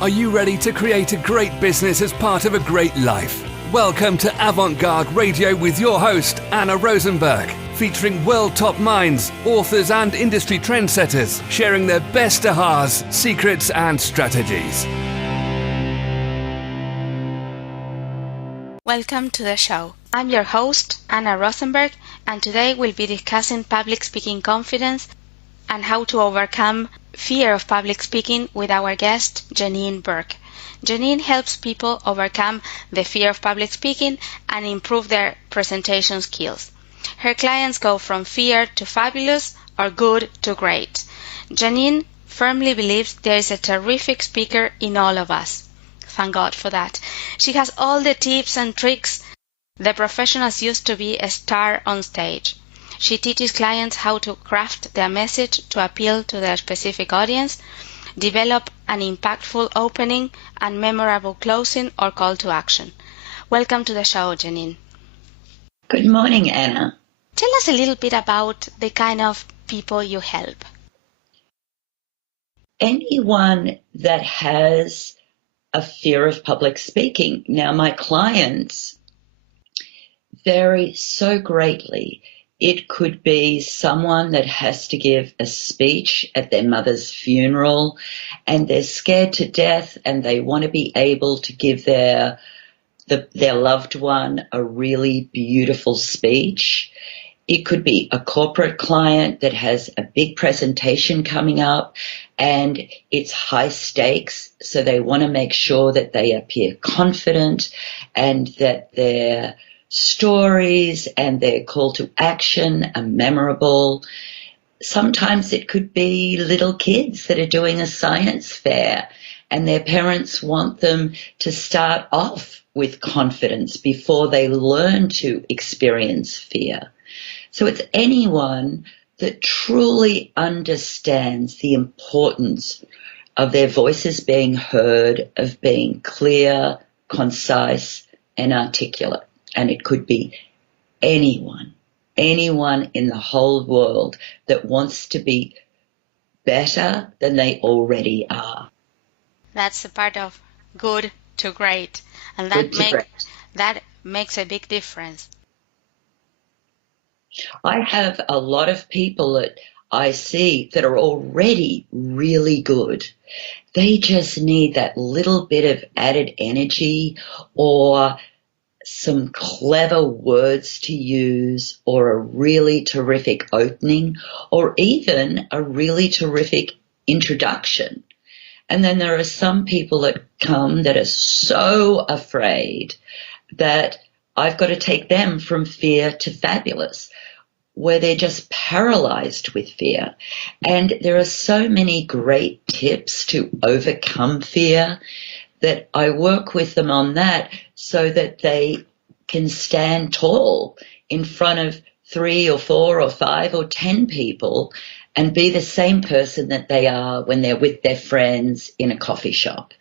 Are you ready to create a great business as part of a great life? Welcome to Avant-Garde Radio with your host, Anna Rosenberg, featuring world top minds, authors and industry trendsetters, sharing their best ahas, secrets and strategies. Welcome to the show. I'm your host, Anna Rosenberg, and today we'll be discussing public speaking confidence and how to overcome fear of public speaking with our guest, Janine Burke. Janine helps people overcome the fear of public speaking and improve their presentation skills. Her clients go from fear to fabulous or good to great. Janine firmly believes there is a terrific speaker in all of us. Thank God for that. She has all the tips and tricks the professionals use to be a star on stage. She teaches clients how to craft their message to appeal to their specific audience, develop an impactful opening and memorable closing or call to action. Welcome to the show, Janine. Good morning, Anna. Tell us a little bit about the kind of people you help. Anyone that has a fear of public speaking. Now, my clients vary so greatly. It could be someone that has to give a speech at their mother's funeral and they're scared to death and they want to be able to give their loved one a really beautiful speech. It could be a corporate client that has a big presentation coming up and it's high stakes, so they want to make sure that they appear confident and that their stories and their call to action are memorable. Sometimes it could be little kids that are doing a science fair and their parents want them to start off with confidence before they learn to experience fear. So it's anyone that truly understands the importance of their voices being heard, of being clear, concise, and articulate. And it could be anyone in the whole world that wants to be better than they already are. That's the part of good to great, and that makes a big difference. I have a lot of people that I see that are already really good. They just need that little bit of added energy or some clever words to use or a really terrific opening or even a really terrific introduction. And then there are some people that come that are so afraid that I've got to take them from fear to fabulous, where they're just paralyzed with fear. And there are so many great tips to overcome fear that I work with them on that so that they can stand tall in front of 3 or 4 or 5 or 10 people and be the same person that they are when they're with their friends in a coffee shop.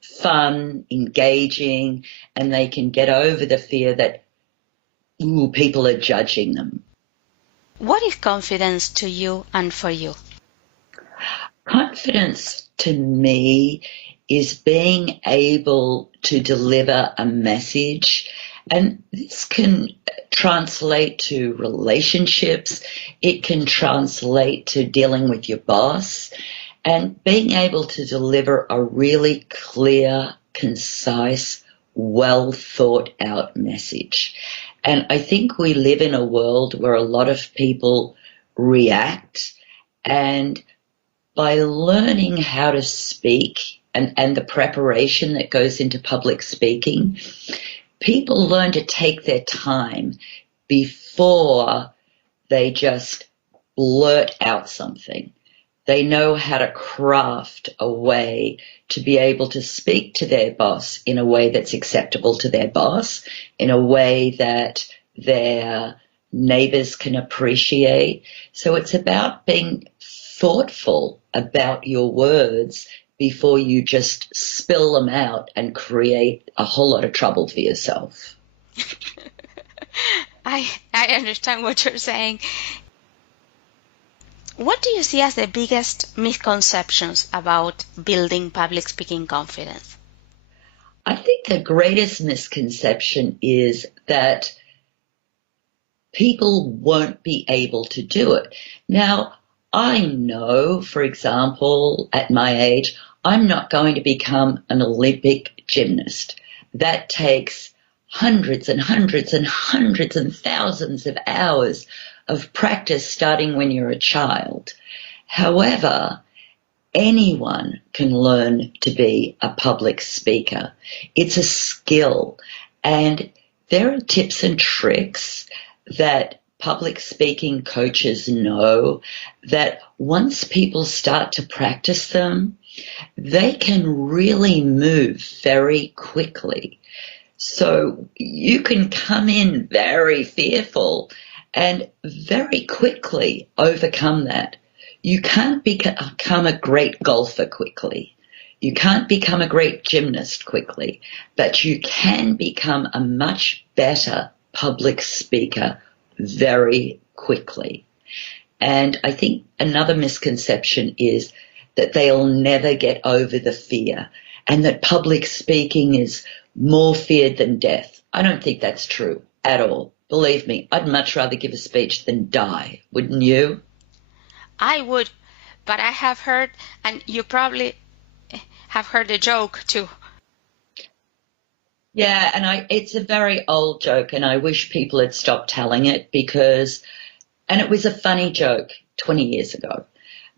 Fun, engaging, and they can get over the fear that people are judging them. What is confidence to you and for you? Confidence to me is being able to deliver a message, and this can translate to relationships, it can translate to dealing with your boss, and being able to deliver a really clear, concise, well thought out message. And I think we live in a world where a lot of people react, and by learning how to speak and the preparation that goes into public speaking, people learn to take their time before they just blurt out something. They know how to craft a way to be able to speak to their boss in a way that's acceptable to their boss, in a way that their neighbors can appreciate. So it's about being thoughtful about your words before you just spill them out and create a whole lot of trouble for yourself. I understand what you're saying. What do you see as the biggest misconceptions about building public speaking confidence? I think the greatest misconception is that people won't be able to do it. Now, I know, for example, at my age, I'm not going to become an Olympic gymnast. That takes hundreds and hundreds and hundreds and thousands of hours of practice starting when you're a child. However, anyone can learn to be a public speaker. It's a skill, and there are tips and tricks that public speaking coaches know that once people start to practice them, they can really move very quickly. So you can come in very fearful and very quickly overcome that. You can't become a great golfer quickly. You can't become a great gymnast quickly, but you can become a much better public speaker very quickly. And I think another misconception is that they'll never get over the fear and that public speaking is more feared than death. I don't think that's true at all. Believe me, I'd much rather give a speech than die, wouldn't you? I would, but I have heard, and you probably have heard a joke too. Yeah, and it's a very old joke, and I wish people had stopped telling it and it was a funny joke 20 years ago,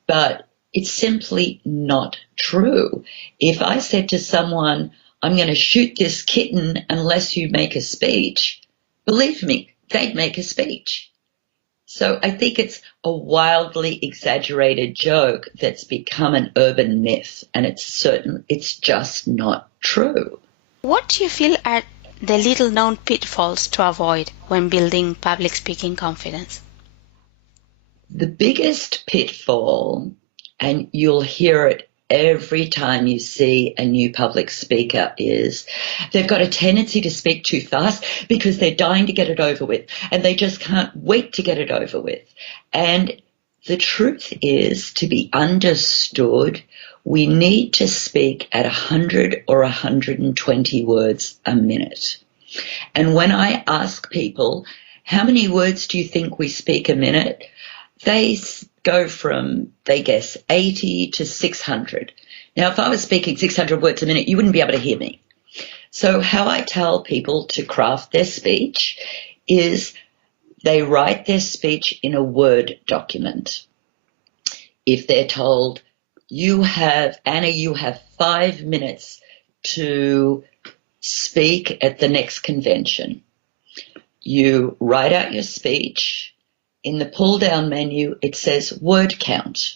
but it's simply not true. If I said to someone, I'm going to shoot this kitten unless you make a speech, believe me, they'd make a speech. So I think it's a wildly exaggerated joke that's become an urban myth, and it's just not true. What do you feel are the little-known pitfalls to avoid when building public speaking confidence? The biggest pitfall, and you'll hear it every time you see a new public speaker, is they've got a tendency to speak too fast because they're dying to get it over with and they just can't wait to get it over with. And the truth is, to be understood, we need to speak at 100 or 120 words a minute. And when I ask people, how many words do you think we speak a minute? They go from, they guess, 80 to 600. Now, if I was speaking 600 words a minute, you wouldn't be able to hear me. So how I tell people to craft their speech is they write their speech in a Word document. If they're told, Anna, you have 5 minutes to speak at the next convention, you write out your speech. In the pull-down menu, it says word count.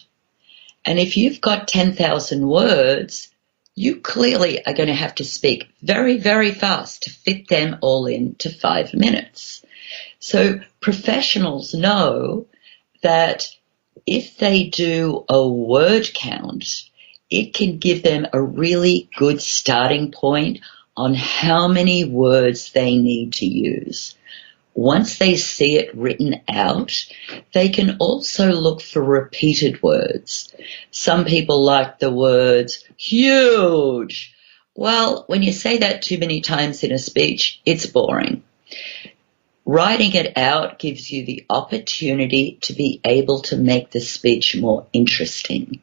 And if you've got 10,000 words, you clearly are going to have to speak very, very fast to fit them all into 5 minutes. So professionals know that if they do a word count, it can give them a really good starting point on how many words they need to use. Once they see it written out, they can also look for repeated words. Some people like the words huge. Well, when you say that too many times in a speech, it's boring. Writing it out gives you the opportunity to be able to make the speech more interesting.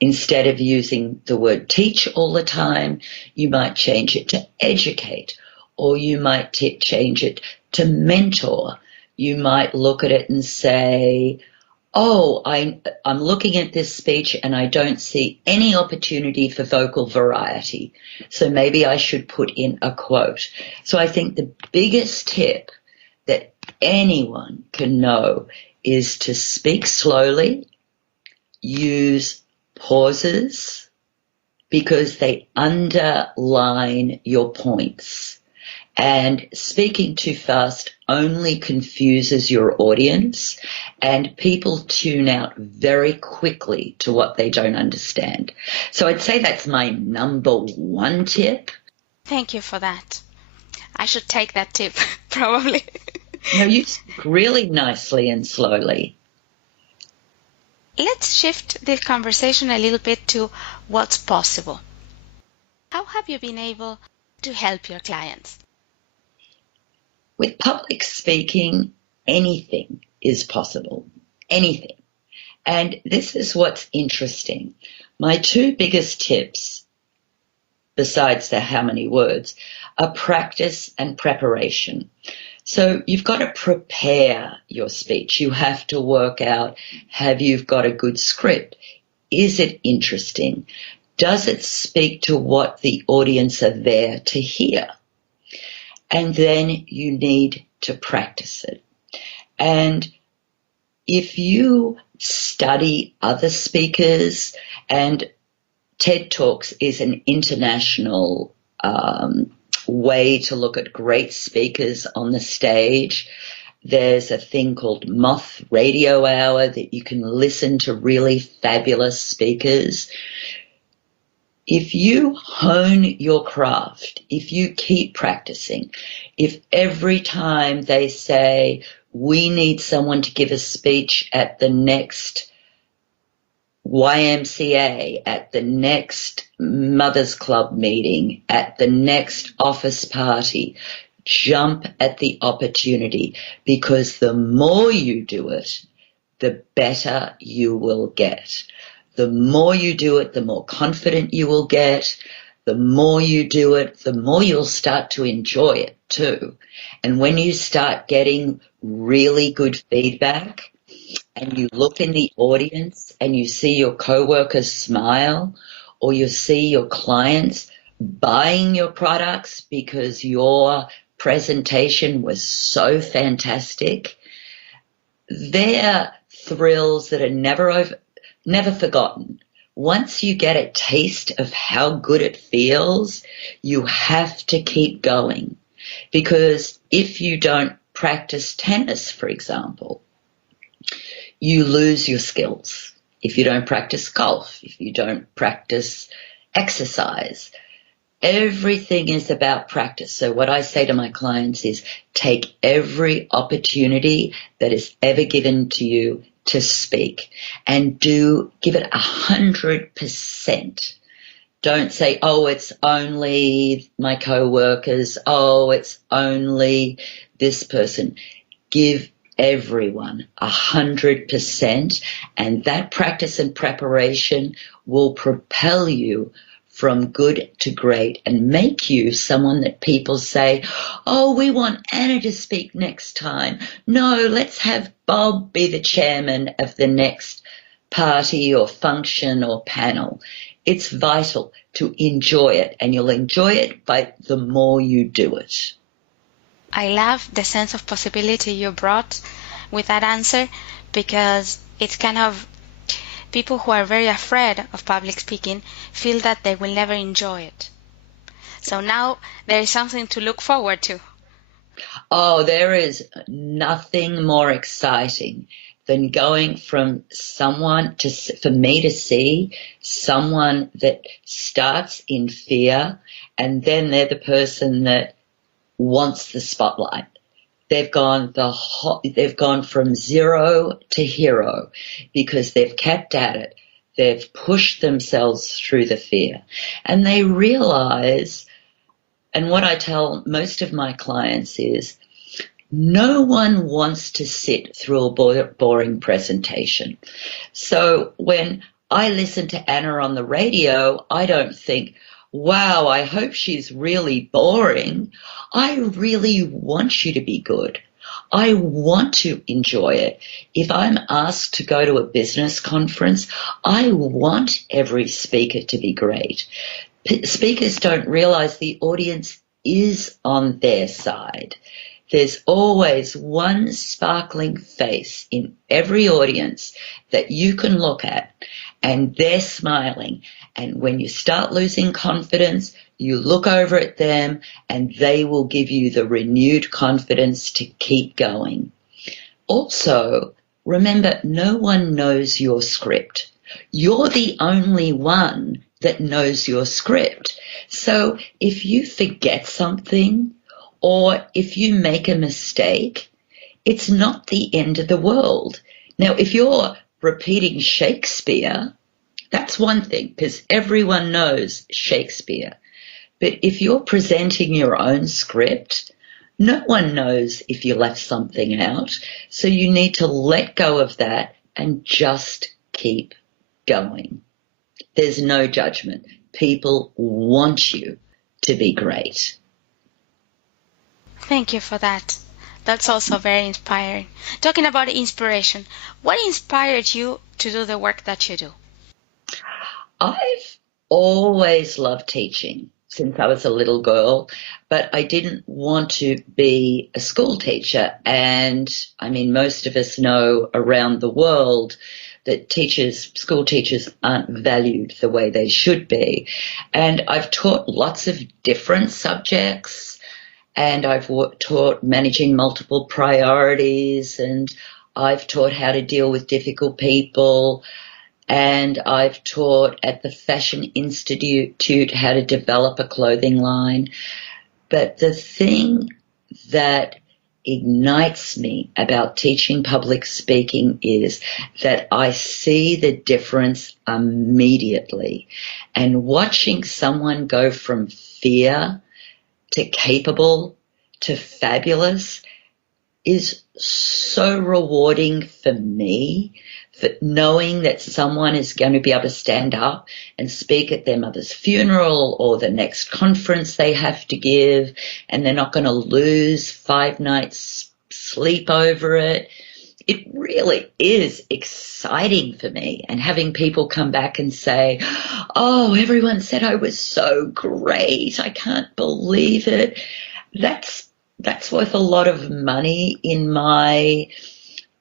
Instead of using the word teach all the time, you might change it to educate, or you might change it to mentor. You might look at it and say, I'm looking at this speech and I don't see any opportunity for vocal variety, so maybe I should put in a quote. So I think the biggest tip that anyone can know is to speak slowly, use pauses, because they underline your points. And speaking too fast only confuses your audience, and people tune out very quickly to what they don't understand. So I'd say that's my number one tip. Thank you for that. I should take that tip, probably. No, you speak really nicely and slowly. Let's shift the conversation a little bit to what's possible. How have you been able to help your clients? With public speaking, anything is possible. Anything. And this is what's interesting. My two biggest tips, besides the how many words, are practice and preparation. So you've got to prepare your speech. You have to work out, have you got a good script? Is it interesting? Does it speak to what the audience are there to hear? And then you need to practice it. And if you study other speakers, and TED Talks is an international way to look at great speakers on the stage. There's a thing called Moth Radio Hour that you can listen to really fabulous speakers. If you hone your craft, if you keep practicing, if every time they say, we need someone to give a speech at the next YMCA, at the next Mothers Club meeting, at the next office party, jump at the opportunity, because the more you do it, the better you will get. The more you do it, the more confident you will get. The more you do it, the more you'll start to enjoy it too. And when you start getting really good feedback, and you look in the audience and you see your coworkers smile, or you see your clients buying your products because your presentation was so fantastic, they're thrills that are never forgotten. Once you get a taste of how good it feels, you have to keep going. Because if you don't practice tennis, for example, you lose your skills. If you don't practice golf, if you don't practice exercise, everything is about practice. So what I say to my clients is, take every opportunity that is ever given to you to speak, and give it 100%. Don't say, oh, it's only my coworkers. Oh, it's only this person. Give everyone 100%, and that practice and preparation will propel you from good to great and make you someone that people say, oh, we want Anna to speak next time. No, let's have Bob be the chairman of the next party or function or panel. It's vital to enjoy it, and you'll enjoy it by the more you do it. I love the sense of possibility you brought with that answer, because it's kind of people who are very afraid of public speaking feel that they will never enjoy it. So now there is something to look forward to. Oh, there is nothing more exciting than going from for me to see someone that starts in fear, and then they're the person that wants the spotlight. They've gone from zero to hero because they've kept at it. They've pushed themselves through the fear, and they realize, and what I tell most of my clients is, no one wants to sit through a boring presentation. So when I listen to Anna on the radio, I don't think, wow, I hope she's really boring. I really want you to be good. I want to enjoy it. If I'm asked to go to a business conference, I want every speaker to be great. Speakers don't realize the audience is on their side. There's always one sparkling face in every audience that you can look at, and they're smiling. And when you start losing confidence, you look over at them and they will give you the renewed confidence to keep going. Also, remember, no one knows your script. You're the only one that knows your script. So if you forget something, or if you make a mistake, it's not the end of the world. Now, if you're repeating Shakespeare, that's one thing, because everyone knows Shakespeare. But if you're presenting your own script, no one knows if you left something out. So you need to let go of that and just keep going. There's no judgment. People want you to be great. Thank you for that. That's also very inspiring. Talking about inspiration, what inspired you to do the work that you do? I've always loved teaching since I was a little girl, but I didn't want to be a school teacher. And I mean, most of us know around the world that school teachers aren't valued the way they should be. And I've taught lots of different subjects, and I've taught managing multiple priorities, and I've taught how to deal with difficult people, and I've taught at the Fashion Institute how to develop a clothing line. But the thing that ignites me about teaching public speaking is that I see the difference immediately. And watching someone go from fear to capable to fabulous is so rewarding for me, for knowing that someone is going to be able to stand up and speak at their mother's funeral or the next conference they have to give, and they're not going to lose 5 nights sleep over it. It really is exciting for me. And having people come back and say, oh, everyone said I was so great, I can't believe it. That's worth a lot of money in my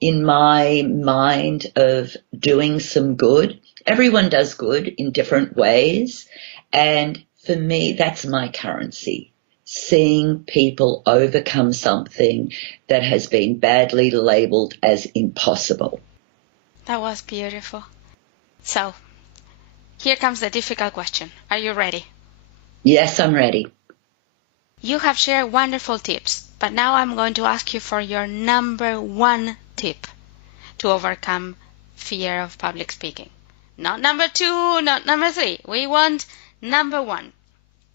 mind of doing some good. Everyone does good in different ways. And for me, that's my currency. Seeing people overcome something that has been badly labeled as impossible. That was beautiful. So, here comes the difficult question. Are you ready? Yes, I'm ready. You have shared wonderful tips, but now I'm going to ask you for your number 1 tip to overcome fear of public speaking. Not number 2, not number 3. We want number 1.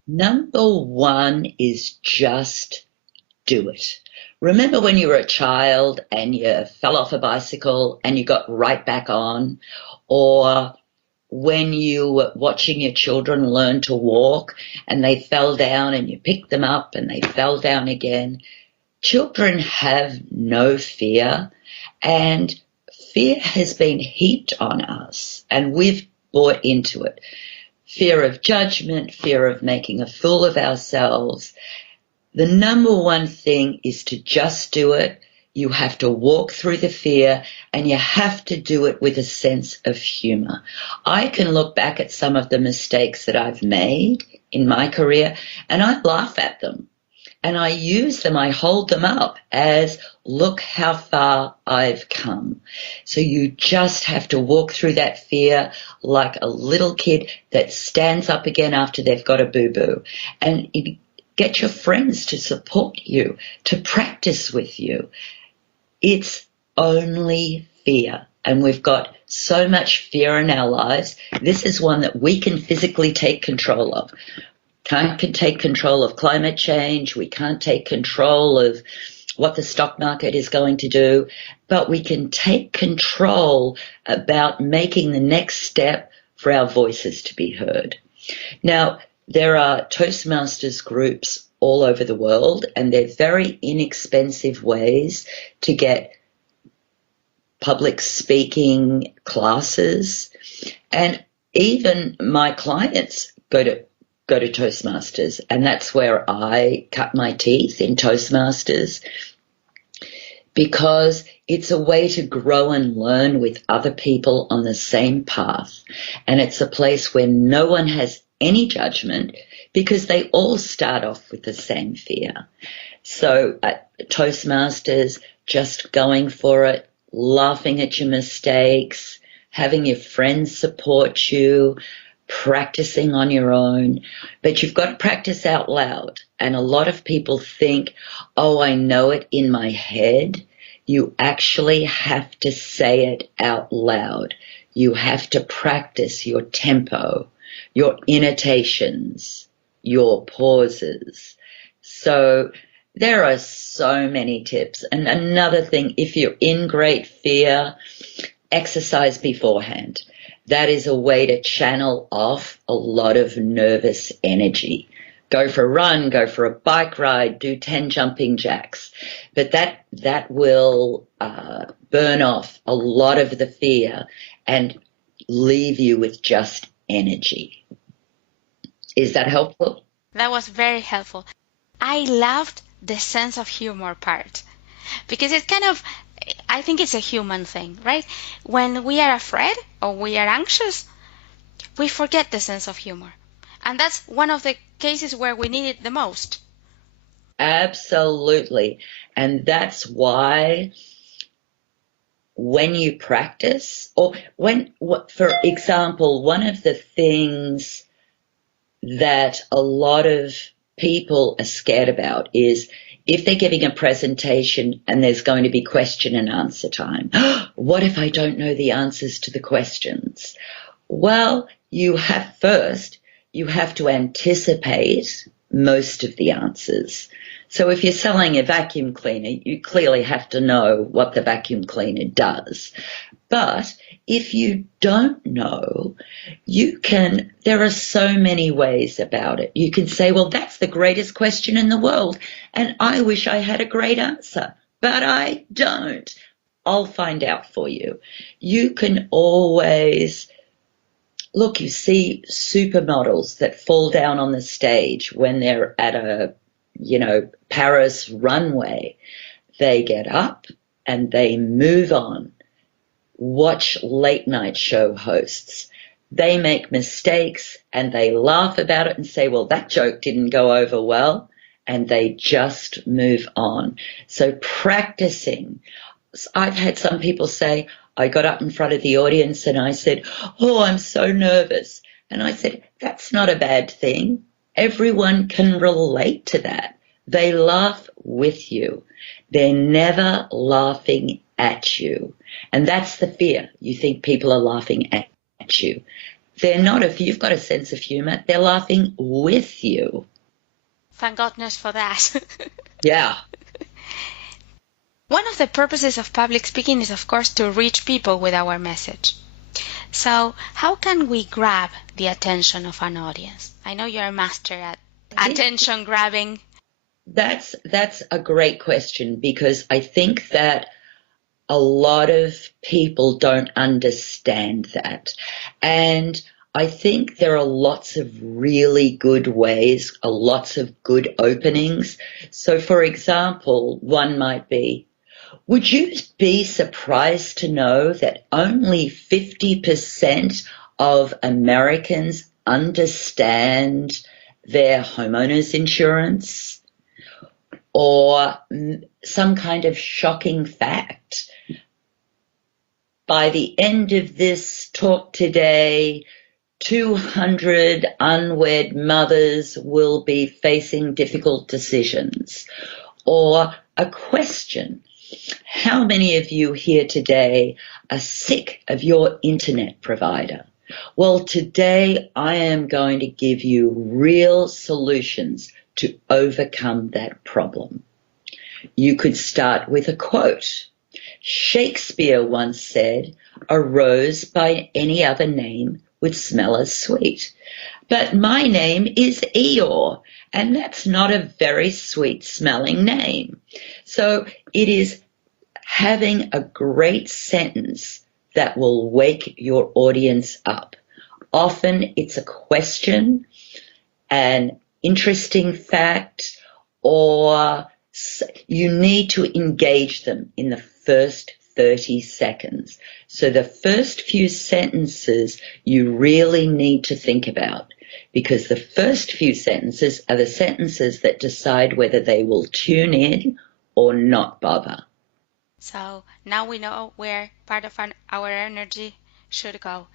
Number 1 is just do it. Remember when you were a child and you fell off a bicycle and you got right back on? Or when you were watching your children learn to walk and they fell down and you picked them up and they fell down again? Children have no fear, and fear has been heaped on us and we've bought into it. Fear of judgment, fear of making a fool of ourselves. The number 1 thing is to just do it. You have to walk through the fear, and you have to do it with a sense of humor. I can look back at some of the mistakes that I've made in my career, and I laugh at them. And I use them, I hold them up as, look how far I've come. So you just have to walk through that fear like a little kid that stands up again after they've got a boo-boo. And get your friends to support you, to practice with you. It's only fear. And we've got so much fear in our lives. This is one that we can physically take control of. Can't take control of climate change. We can't take control of what the stock market is going to do, but we can take control about making the next step for our voices to be heard. Now, there are Toastmasters groups all over the world, and they're very inexpensive ways to get public speaking classes. And even my clients go to Toastmasters, and that's where I cut my teeth, in Toastmasters, because it's a way to grow and learn with other people on the same path. And it's a place where no one has any judgment because they all start off with the same fear. So at Toastmasters, just going for it, laughing at your mistakes, having your friends support you, practicing on your own, but you've got to practice out loud. And a lot of people think, oh, I know it in my head. you actually have to say it out loud. You have to practice your tempo, your intonations, your pauses. So there are so many tips. And another thing, if you're in great fear, exercise beforehand. That is a way to channel off a lot of nervous energy. Go for a run, go for a bike ride, do 10 jumping jacks. But that will burn off a lot of the fear and leave you with just energy. Is that helpful? That was very helpful. I loved the sense of humor part because it's kind of, I think it's a human thing, right? When we are afraid or we are anxious, we forget the sense of humor. And that's one of the cases where we need it the most. Absolutely. And that's why when you practice, or for example, one of the things that a lot of people are scared about is if they're giving a presentation and there's going to be question and answer time. What if I don't know the answers to the questions? Well, you have to anticipate most of the answers. So if you're selling a vacuum cleaner, you clearly have to know what the vacuum cleaner does. But if you don't know, there are so many ways about it. You can say, well, that's the greatest question in the world, and I wish I had a great answer, but I don't. I'll find out for you. You can always look, you see supermodels that fall down on the stage when they're at a, Paris runway. They get up and they move on. Watch late night show hosts. They make mistakes and they laugh about it and say, well, that joke didn't go over well, and they just move on. So practicing. I've had some people say, I got up in front of the audience and I said, oh, I'm so nervous. And I said, that's not a bad thing. Everyone can relate to that. They laugh with you. They're never laughing at you. And that's the fear. You think people are laughing at you. They're not. If you've got a sense of humor, they're laughing with you. Thank goodness for that. Yeah. One of the purposes of public speaking is, of course, to reach people with our message. So how can we grab the attention of an audience? I know you're a master at attention grabbing. That's a great question, because I think that a lot of people don't understand that. And I think there are lots of really good ways, lots of good openings. So, for example, one might be, would you be surprised to know that only 50% of Americans understand their homeowners insurance? Or some kind of shocking fact. By the end of this talk today, 200 unwed mothers will be facing difficult decisions. Or a question. How many of you here today are sick of your internet provider? Well, today I am going to give you real solutions to overcome that problem. You could start with a quote. Shakespeare once said, a rose by any other name would smell as sweet. But my name is Eeyore, and that's not a very sweet smelling name. So it is having a great sentence that will wake your audience up. Often it's a question, an interesting fact, or you need to engage them in the first 30 seconds. So the first few sentences you really need to think about, because the first few sentences are the sentences that decide whether they will tune in or not bother. So now we know where part of our energy should go.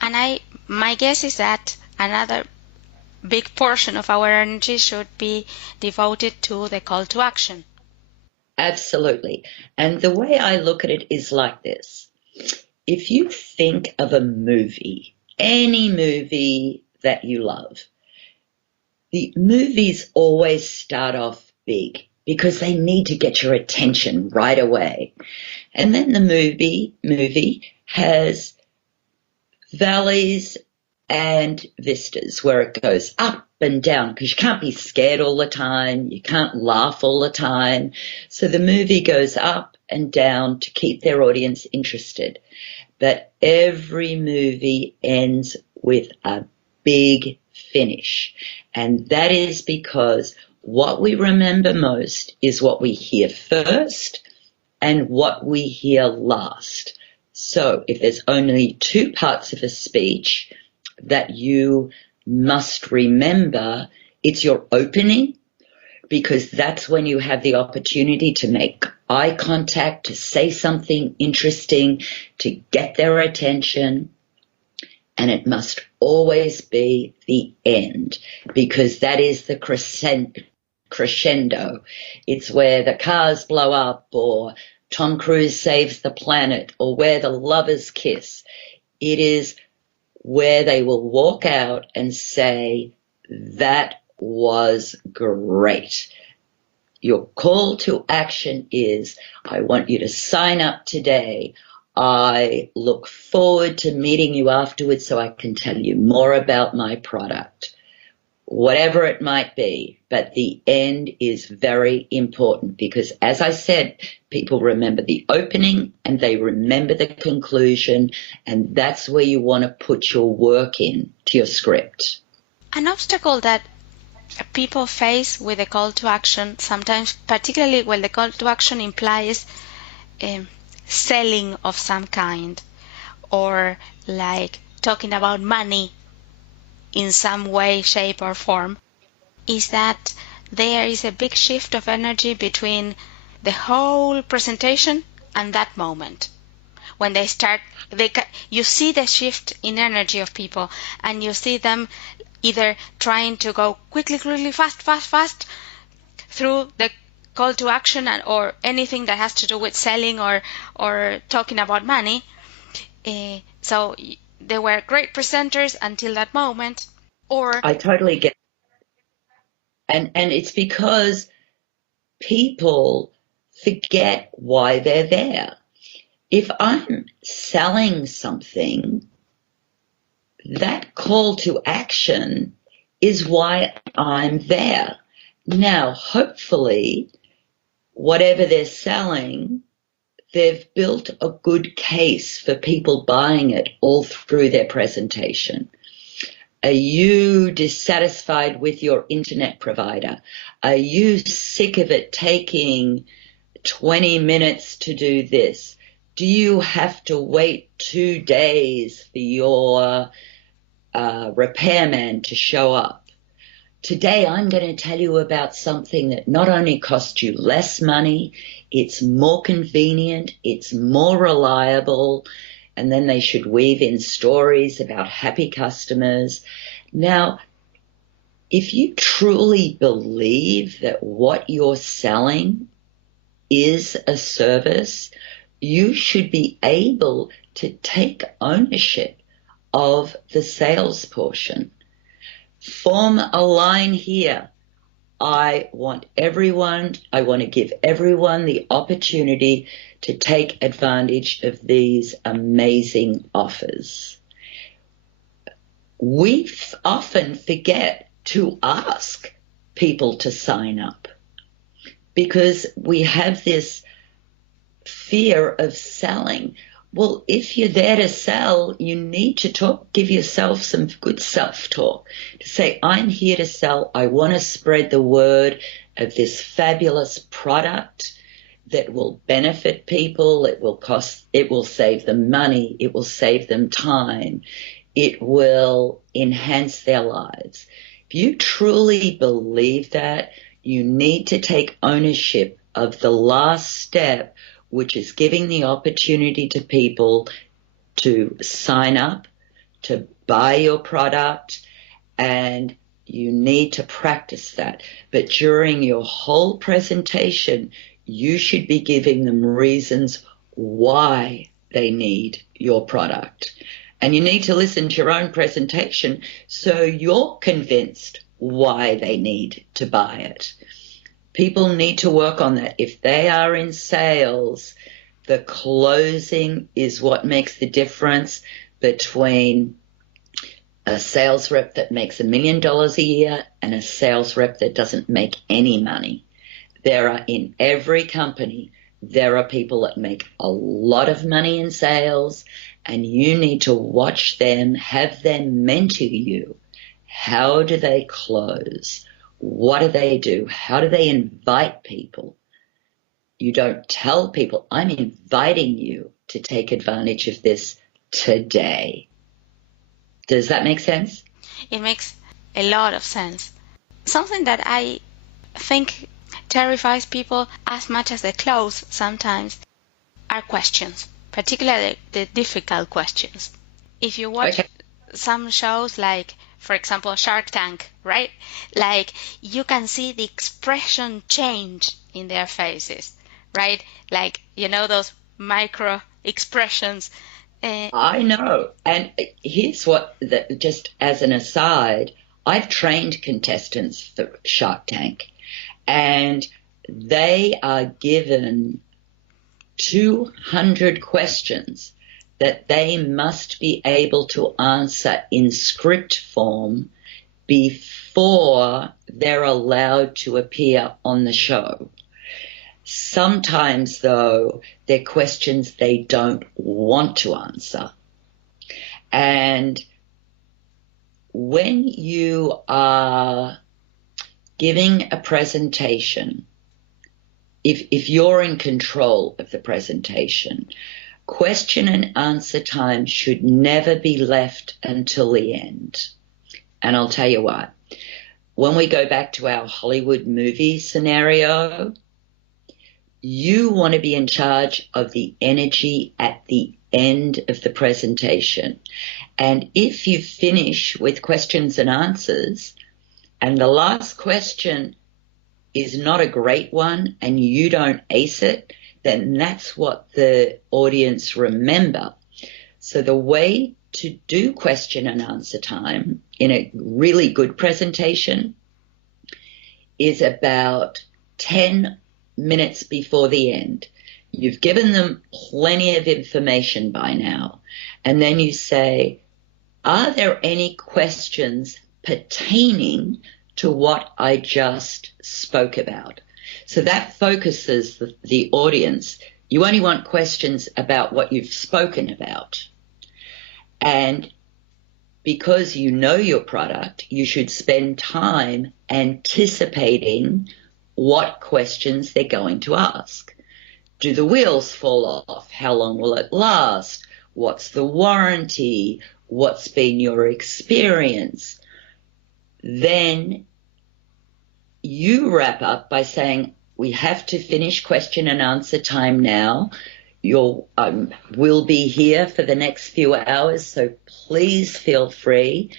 And my guess is that another big portion of our energy should be devoted to the call to action. Absolutely. And the way I look at it is like this. If you think of a movie, any movie that you love, the movies always start off big because they need to get your attention right away. And then the movie has valleys and vistas where it goes up and down because you can't be scared all the time. You can't laugh all the time. So the movie goes up and down to keep their audience interested. But every movie ends with a big finish. And that is because what we remember most is what we hear first and what we hear last. So if there's only two parts of a speech that you must remember, it's your opening, because that's when you have the opportunity to make eye contact, to say something interesting, to get their attention. And it must always be the end, because that is the crescendo. It's where the cars blow up, or Tom Cruise saves the planet, or where the lovers kiss. It is where they will walk out and say, that was great. Your call to action is, I want you to sign up today. I look forward to meeting you afterwards so I can tell you more about my product. Whatever it might be, but the end is very important because, as I said, people remember the opening and they remember the conclusion, and that's where you want to put your work in to your script. An obstacle that people face with a call to action, sometimes particularly when the call to action implies selling of some kind, or like talking about money in some way, shape or form, is that there is a big shift of energy between the whole presentation and that moment. When they start, you see the shift in energy of people, and you see them either trying to go quickly, fast through the call to action or anything that has to do with selling or talking about money. So they were great presenters until that moment. Or I totally get it. And it's because people forget why they're there. If I'm selling something, that call to action is why I'm there. Now, hopefully, whatever they're selling, they've built a good case for people buying it all through their presentation. Are you dissatisfied with your internet provider? Are you sick of it taking 20 minutes to do this? Do you have to wait 2 days for your repairman to show up? Today I'm going to tell you about something that not only costs you less money, it's more convenient, it's more reliable, and then they should weave in stories about happy customers. Now, if you truly believe that what you're selling is a service, you should be able to take ownership of the sales portion. Form a line here. I want to give everyone the opportunity to take advantage of these amazing offers. We often forget to ask people to sign up because we have this fear of selling. Well, if you're there to sell, you need to give yourself some good self-talk to say, I'm here to sell. I want to spread the word of this fabulous product that will benefit people. It will save them money. It will save them time. It will enhance their lives. If you truly believe that, you need to take ownership of the last step, which is giving the opportunity to people to sign up, to buy your product, and you need to practice that. But during your whole presentation, You should be giving them reasons why they need your product. And you need to listen to your own presentation so you're convinced why they need to buy it. People need to work on that. If they are in sales, the closing is what makes the difference between a sales rep that makes $1 million a year and a sales rep that doesn't make any money. In every company, there are people that make a lot of money in sales, and you need to watch them, have them mentor you. How do they close? What do they do? How do they invite people? You don't tell people, I'm inviting you to take advantage of this today. Does that make sense? It makes a lot of sense. Something that I think terrifies people as much as the close sometimes are questions, particularly the difficult questions. If you watch some shows like, for example, Shark Tank, right? Like, you can see the expression change in their faces, right? Like, those micro expressions. I know. And here's just as an aside, I've trained contestants for Shark Tank, and they are given 200 questions that they must be able to answer in script form before they're allowed to appear on the show. Sometimes, though, they're questions they don't want to answer. And when you are giving a presentation, if you're in control of the presentation, question and answer time should never be left until the end. And I'll tell you why. When we go back to our Hollywood movie scenario, you want to be in charge of the energy at the end of the presentation. And if you finish with questions and answers, and the last question is not a great one and you don't ace it, then that's what the audience remember. So the way to do question and answer time in a really good presentation is about 10 minutes before the end. You've given them plenty of information by now. And then you say, are there any questions pertaining to what I just spoke about? So that focuses the audience. You only want questions about what you've spoken about. And because you know your product, you should spend time anticipating what questions they're going to ask. Do the wheels fall off? How long will it last? What's the warranty? What's been your experience? Then you wrap up by saying, we have to finish question and answer time now. We'll be here for the next few hours, so please feel free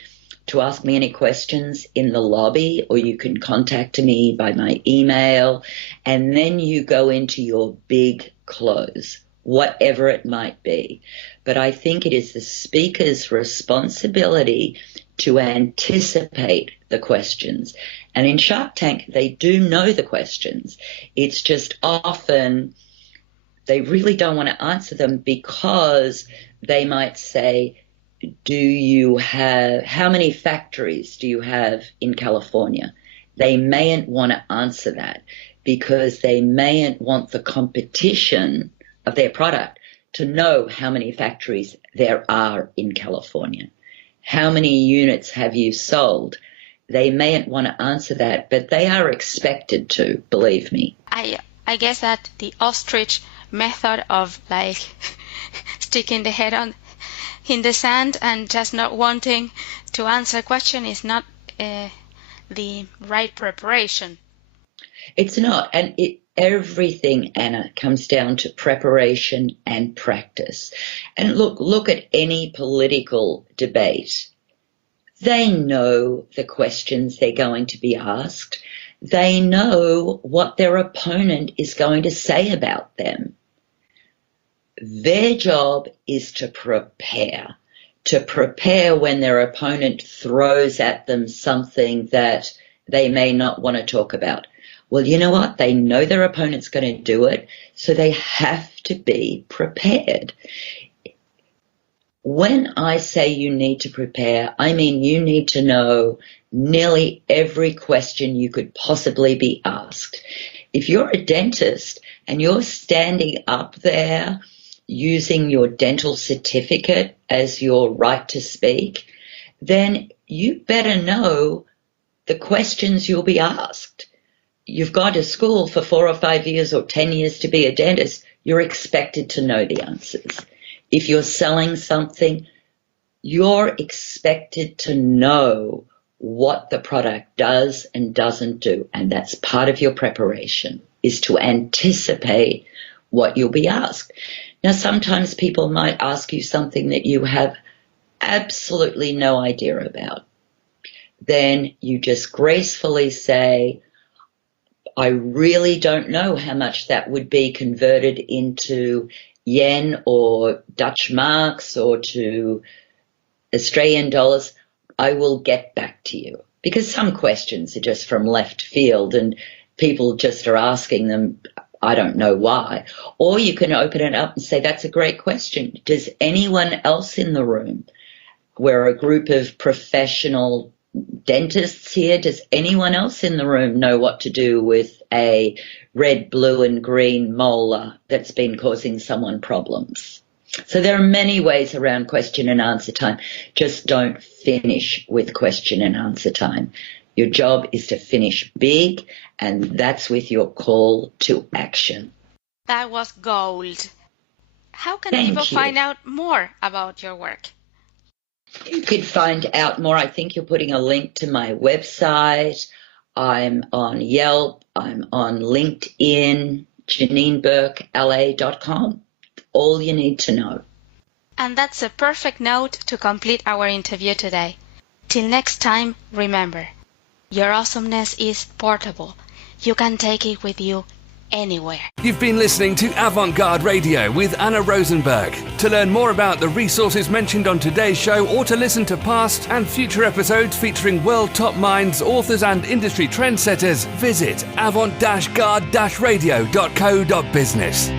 to ask me any questions in the lobby, or you can contact me by my email, and then you go into your big close, whatever it might be. But I think it is the speaker's responsibility to anticipate the questions. And in Shark Tank, they do know the questions. It's just often they really don't want to answer them because they might say, how many factories do you have in California? They mayn't want to answer that because they mayn't want the competition of their product to know how many factories there are in California. How many units have you sold? They mayn't want to answer that, but they are expected to, believe me. I guess that the ostrich method of sticking the head in the sand and just not wanting to answer a question is not the right preparation. It's not. And everything, Anna, comes down to preparation and practice. And look at any political debate. They know the questions they're going to be asked. They know what their opponent is going to say about them. Their job is to prepare when their opponent throws at them something that they may not want to talk about. Well, you know what? They know their opponent's going to do it, so they have to be prepared. When I say you need to prepare, I mean you need to know nearly every question you could possibly be asked. If you're a dentist and you're standing up there using your dental certificate as your right to speak, then you better know the questions you'll be asked. You've gone to school for 4 or 5 years or 10 years to be a dentist, you're expected to know the answers. If you're selling something, you're expected to know what the product does and doesn't do. And that's part of your preparation, is to anticipate what you'll be asked. Now, sometimes people might ask you something that you have absolutely no idea about. Then you just gracefully say, I really don't know how much that would be converted into yen or Dutch marks or to Australian dollars. I will get back to you. Because some questions are just from left field and people just are asking them, I don't know why. Or you can open it up and say, that's a great question. Does anyone else in the room, we're a group of professional dentists here, does anyone else in the room know what to do with a red, blue and green molar that's been causing someone problems? So there are many ways around question and answer time. Just don't finish with question and answer time. Your job is to finish big, and that's with your call to action. That was gold. How can Thank people you. find out more about your work? You could find out more. I think you're putting a link to my website. I'm on Yelp. I'm on LinkedIn, JanineBurkeLA.com. All you need to know. And that's a perfect note to complete our interview today. Till next time, remember, your awesomeness is portable. You can take it with you anywhere. You've been listening to Avant-Garde Radio with Anna Rosenberg. To learn more about the resources mentioned on today's show or to listen to past and future episodes featuring world top minds, authors and industry trendsetters, visit avant-garde-radio.co.business.